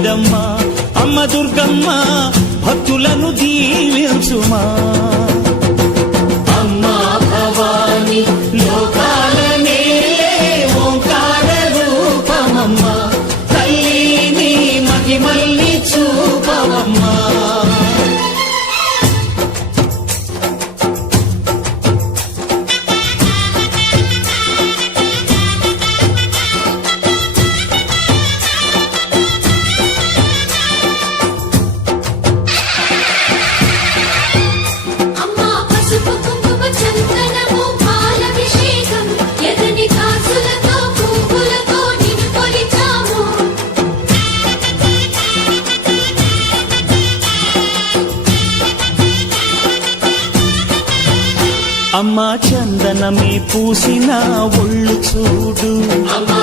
నీదమ్మా అమ్మ దుర్గమ్మ భక్తులను దీవించుమా అమ్మా భవాని లోకాల నేలే ఓంకార రూపమమ్మా తల్లి నీ మహిమల్ని చూపవమ్మా అమ్మా చందనమే పూసిన ఒళ్ళు చూడు అమ్మా